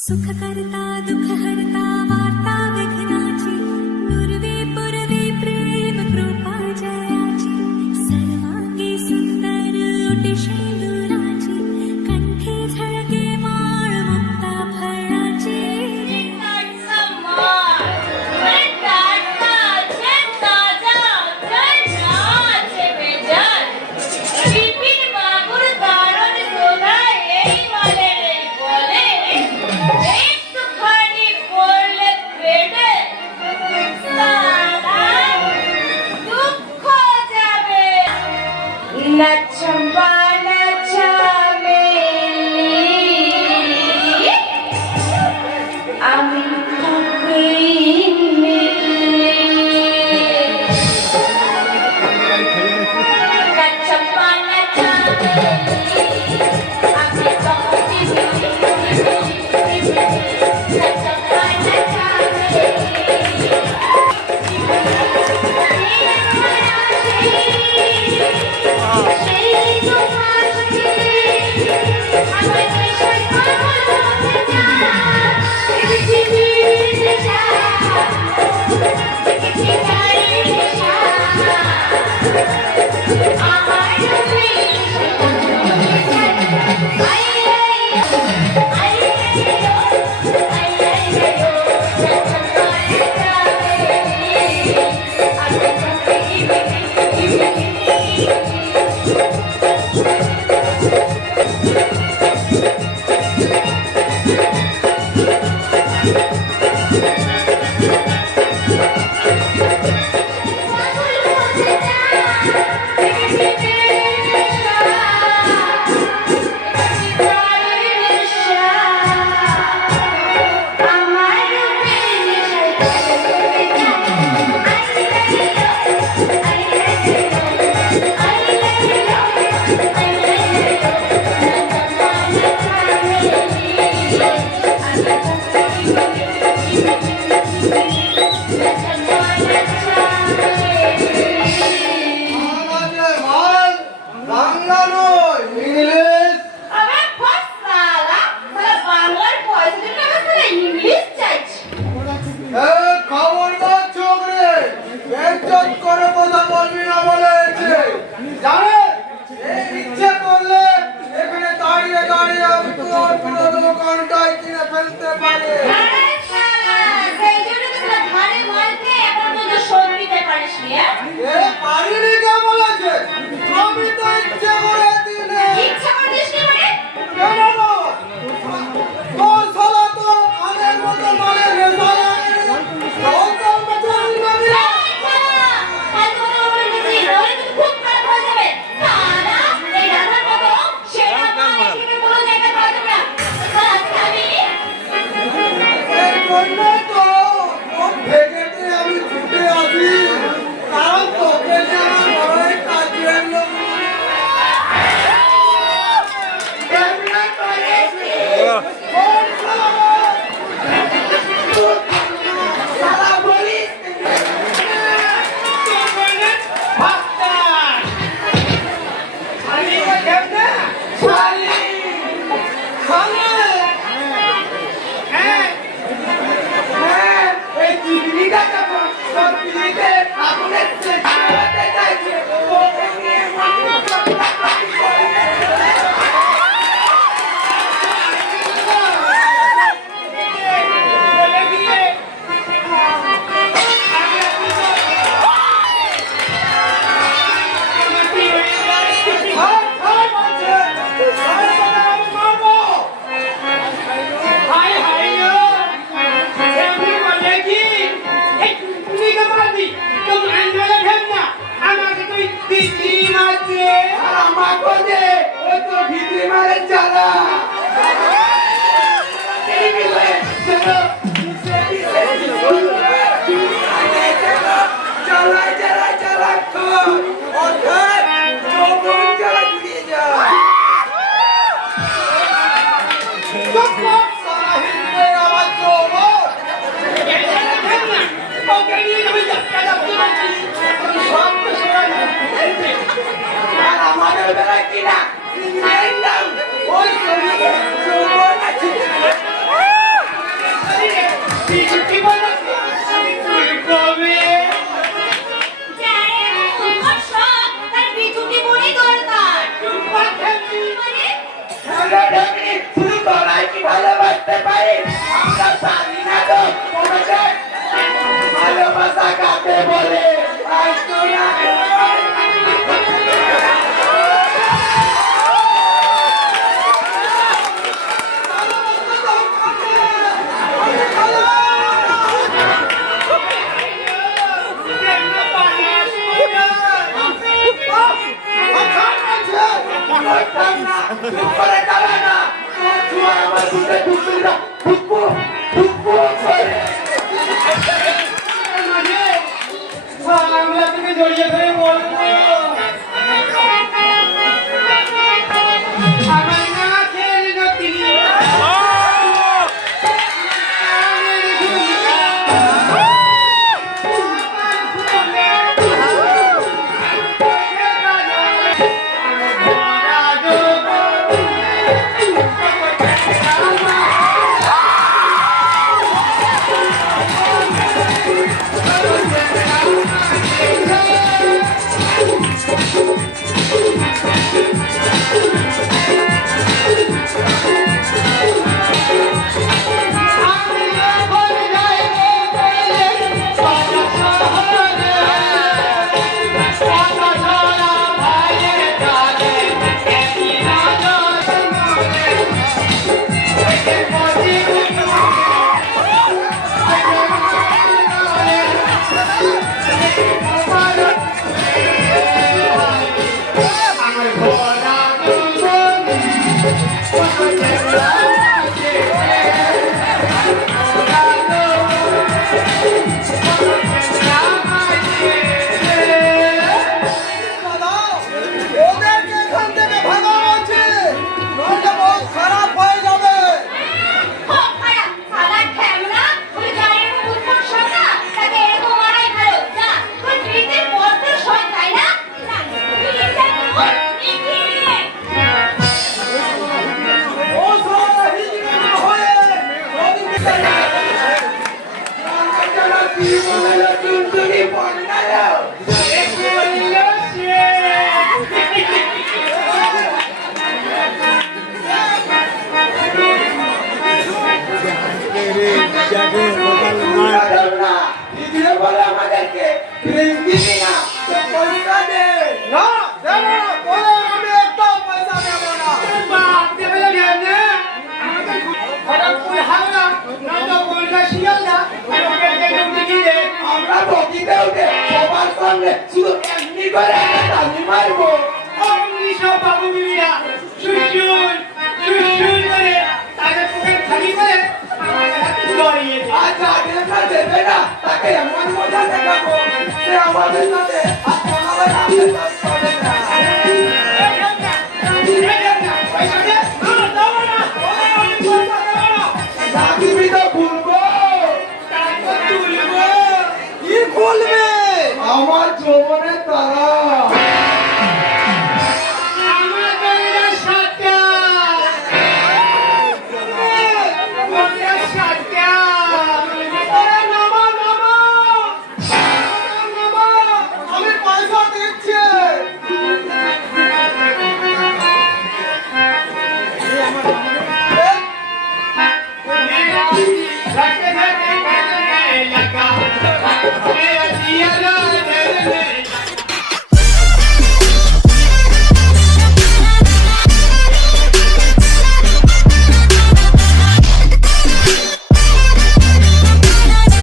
सुख करता दुख हरता वार्ता विघ्नाची दुर्वे पुरवे प्रेम कृपा जयाची सर्वांगी सुंदर ओटी शेंदुराची कंठी झळके माळ मुक्ता फळाची করতে পারি আমরা জানি না তো তোমাকে ভালোবাসা কাকে বলে আসতো না জড়িয়ে ধরে বলবো আমার নাচের গতি আমাদেরকে পয়সা দে না বলে আমি একদম পয়সা দেব না বাপ দেবে না হঠাৎ করে হবে না তো বলটা শিয়াল না আমরা বকিতে উঠে সবার সামনে শুধু এমনি করে তালি মারবো অমনি সব বাবু বিবিরা সুসুর করে তাদের পুকুর খালি করে আচ্ছা দেখা দেবে না তাকে এমন মজা দেখাবো সে আমাদের সাথে আর আমাদের সাথে